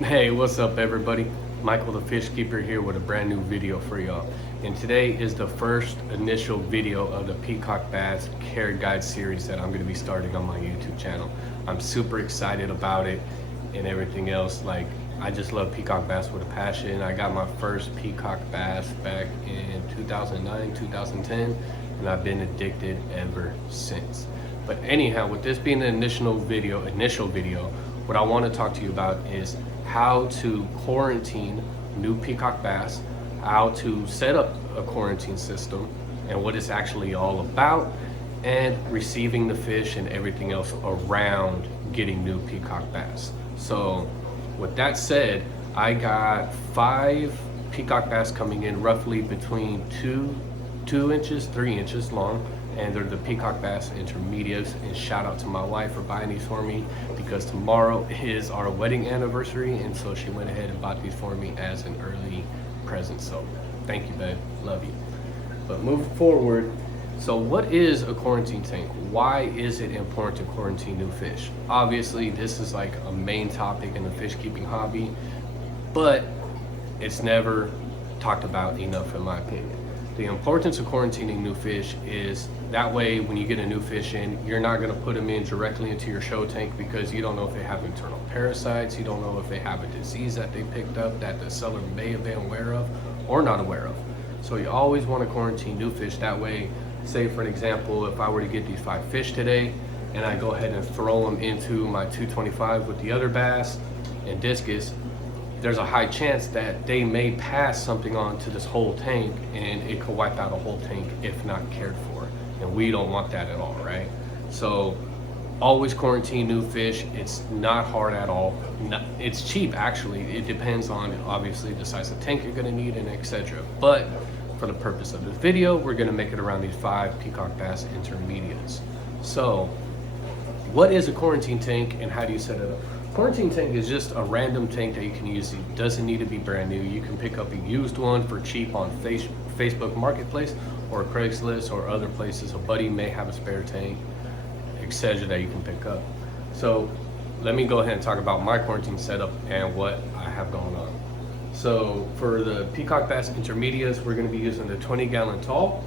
Hey, what's up everybody? Michael the Fish Keeper here with a brand new video for y'all. And today is the first initial video of the Peacock Bass Care Guide series that I'm going to be starting on my YouTube channel. I'm super excited about it and everything else. Like, I just love peacock bass with a passion. I got my first peacock bass back in 2009, 2010, and I've been addicted ever since. But anyhow, with this being an initial video, what I want to talk to you about is how to quarantine new peacock bass, how to set up a quarantine system, and what it's actually all about, and receiving the fish and everything else around getting new peacock bass. So with that said, I got 5 peacock bass coming in roughly between 2 inches, 3 inches long, and they're the peacock bass intermediates. And shout out to my wife for buying these for me, because tomorrow is our wedding anniversary, and so she went ahead and bought these for me as an early present. So thank you, babe, love you. But moving forward, so what is a quarantine tank? Why is it important to quarantine new fish? Obviously this is like a main topic in the fish keeping hobby, but it's never talked about enough in my opinion. The importance of quarantining new fish is that way when you get a new fish in, you're not going to put them in directly into your show tank, because you don't know if they have internal parasites, you don't know if they have a disease that they picked up that the seller may have been aware of or not aware of. So you always want to quarantine new fish. That way, say for an example, if I were to get these 5 fish today and I go ahead and throw them into my 225 with the other bass and discus, there's a high chance that they may pass something on to this whole tank, and it could wipe out a whole tank if not cared for. And we don't want that at all, right? So always quarantine new fish. It's not hard at all. It's cheap actually. It depends on obviously the size of tank you're gonna need and etc. But for the purpose of this video, we're gonna make it around these 5 peacock bass intermediates. So what is a quarantine tank and how do you set it up? Quarantine tank is just a random tank that you can use. It doesn't need to be brand new. You can pick up a used one for cheap on Facebook Marketplace or Craigslist or other places. A buddy may have a spare tank, etc. that you can pick up. So let me go ahead and talk about my quarantine setup and what I have going on. So for the peacock bass intermediates, we're going to be using the 20-gallon tall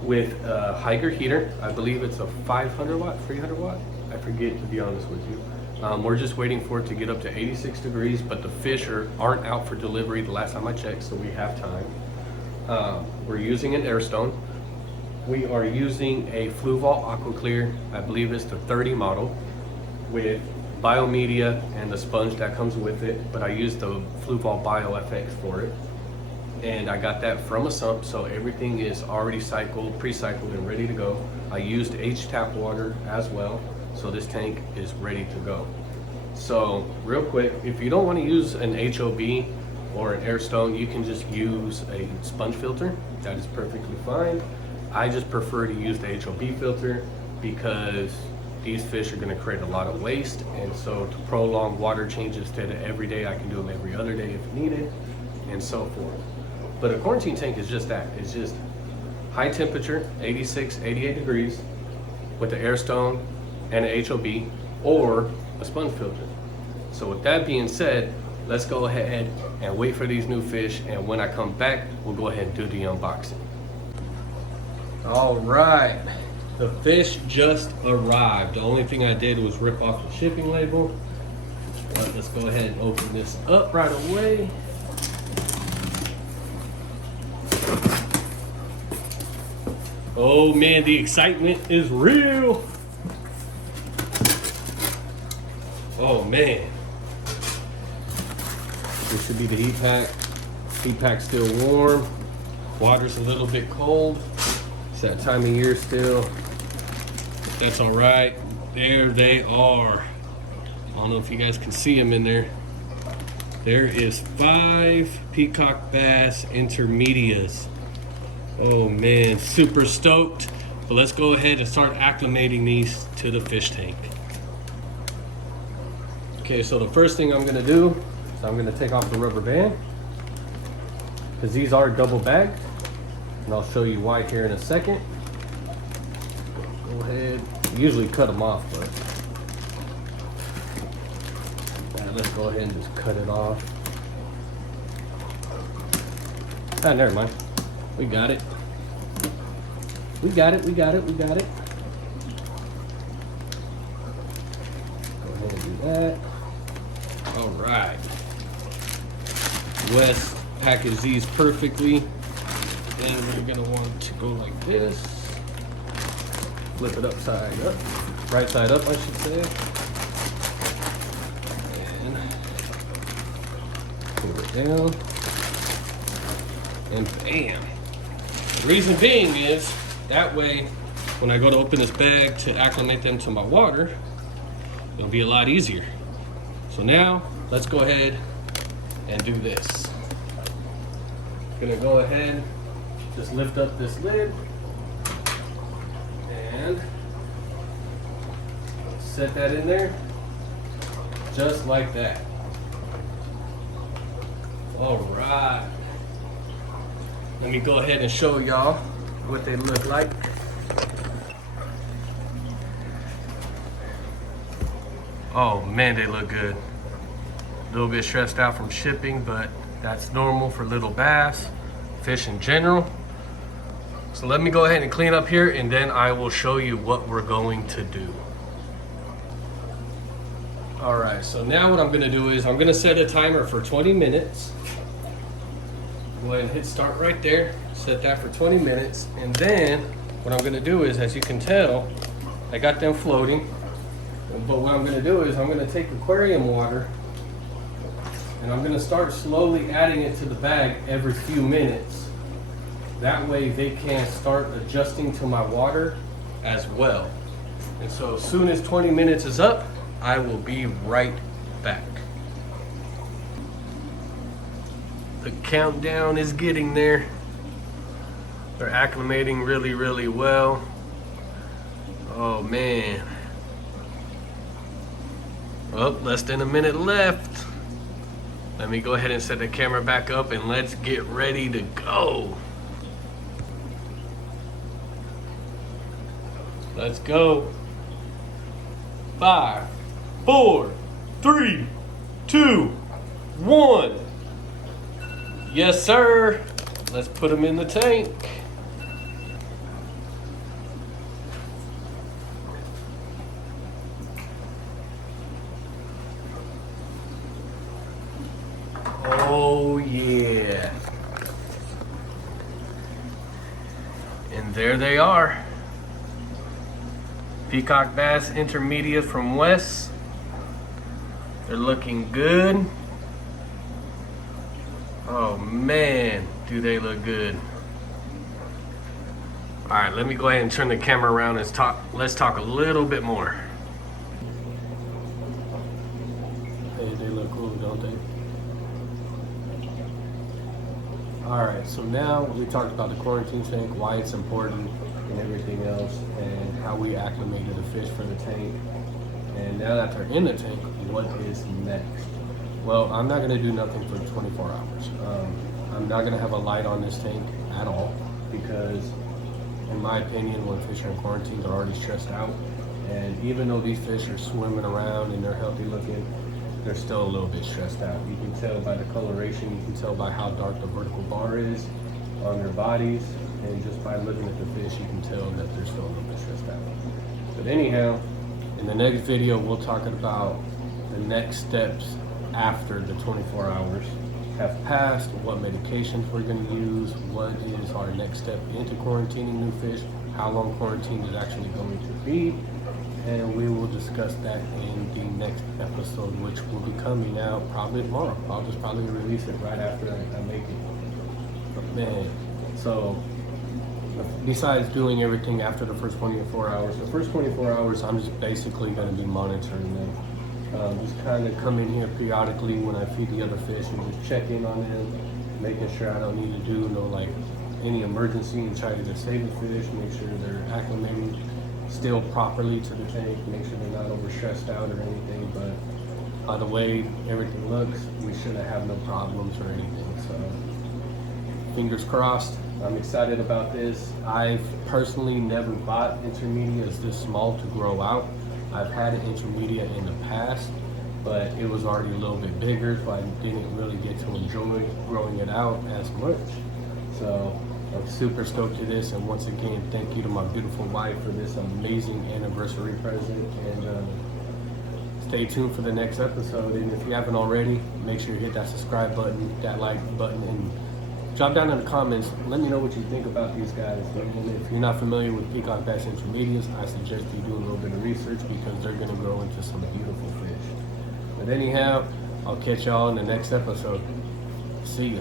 with a Higer heater. I believe it's a 500 watt, 300 watt. I forget, to be honest with you. We're just waiting for it to get up to 86 degrees, but the fish aren't out for delivery the last time I checked, so we have time. We're using an air stone. We are using a Fluval Aqua Clear, I believe it's the 30 model, with biomedia and the sponge that comes with it, but I used the Fluval Bio FX for it. And I got that from a sump, so everything is already cycled, pre-cycled and ready to go. I used H-tap water as well, so this tank is ready to go. So real quick, if you don't want to use an HOB or an air stone, you can just use a sponge filter. That is perfectly fine. I just prefer to use the HOB filter because these fish are going to create a lot of waste, and so to prolong water changes instead of every day, I can do them every other day if needed, and so forth. But a quarantine tank is just that. It's just high temperature, 86, 88 degrees, with the air stone and an HOB or a sponge filter. So with that being said, let's go ahead and wait for these new fish, and when I come back, we'll go ahead and do the unboxing. All right, the fish just arrived. The only thing I did was rip off the shipping label. But let's go ahead and open this up right away. Oh man, the excitement is real. Oh man. This should be the heat pack. Heat pack's still warm. Water's a little bit cold. It's that time of year still. But that's all right. There they are. I don't know if you guys can see them in there. There is 5 peacock bass intermediates. Oh man, super stoked. But let's go ahead and start acclimating these to the fish tank. Okay, so the first thing I'm gonna do is I'm gonna take off the rubber band, because these are double bagged, and I'll show you why here in a second. Go ahead, usually cut them off, but that let's go ahead and just cut it off. Ah, never mind. We got it. We got it. Go ahead and do that. All right. Wes packaged these perfectly. Then we're gonna want to go like this. Flip it upside up. Right side up, I should say. And pull it down. And bam. The reason being is that way when I go to open this bag to acclimate them to my water, it'll be a lot easier. So now let's go ahead and do this. Gonna go ahead, just lift up this lid and set that in there just like that. All right. Let me go ahead and show y'all what they look like. Oh man, they look good. A little bit stressed out from shipping, but that's normal for little bass, fish in general. So let me go ahead and clean up here and then I will show you what we're going to do. All right, so now what I'm gonna do is I'm gonna set a timer for 20 minutes. Go ahead and hit start right there, set that for 20 minutes. And then what I'm gonna do is, as you can tell, I got them floating. But what I'm gonna do is I'm gonna take aquarium water and I'm gonna start slowly adding it to the bag every few minutes. That way they can start adjusting to my water as well. And so as soon as 20 minutes is up, I will be right back. The countdown is getting there. They're acclimating really, really well. Oh man. Well, less than a minute left. Let me go ahead and set the camera back up and let's get ready to go. Let's go. 5, 4, 3, 2, 1. Yes, sir. Let's put them in the tank. Oh, yeah. And there they are. Peacock Bass Intermediate from Wes. They're looking good. Oh man, do they look good. All right, let me go ahead and turn the camera around and let's talk a little bit more. Hey, they look cool, don't they? All right, so now we talked about the quarantine tank, why it's important and everything else, and how we acclimated the fish for the tank. And now that they're in the tank, what is next? Well, I'm not gonna do nothing for 24 hours. I'm not gonna have a light on this tank at all because, in my opinion, when fish are in quarantine, they're already stressed out. And even though these fish are swimming around and they're healthy looking, they're still a little bit stressed out. You can tell by the coloration, you can tell by how dark the vertical bar is on their bodies, and just by looking at the fish, you can tell that they're still a little bit stressed out. But anyhow, in the next video, we'll talk about the next steps after the 24 hours have passed, what medications we're going to use, what is our next step into quarantining new fish, how long quarantine is actually going to be, and we will discuss that in the next episode, which will be coming out probably tomorrow. I'll just probably release it right after I make it. But man, so besides doing everything after the first 24 hours, the first 24 hours, I'm just basically going to be monitoring them. Just kind of come in here periodically when I feed the other fish and just check in on them, making sure I don't need to do any emergency and try to just save the fish, make sure they're acclimating still properly to the tank, make sure they're not over stressed out or anything. But by the way everything looks, we shouldn't have no problems or anything. So fingers crossed. I'm excited about this. I've personally never bought intermediates this small to grow out. I've had an intermediate in the past, but it was already a little bit bigger, so I didn't really get to enjoy growing it out as much. So I'm super stoked to this, and once again, thank you to my beautiful wife for this amazing anniversary present, and stay tuned for the next episode. And if you haven't already, make sure you hit that subscribe button, that like button, and drop down in the comments. Let me know what you think about these guys. And if you're not familiar with Peacock bass intermediates, I suggest you do a little bit of research because they're going to grow into some beautiful fish. But anyhow, I'll catch y'all in the next episode. See ya.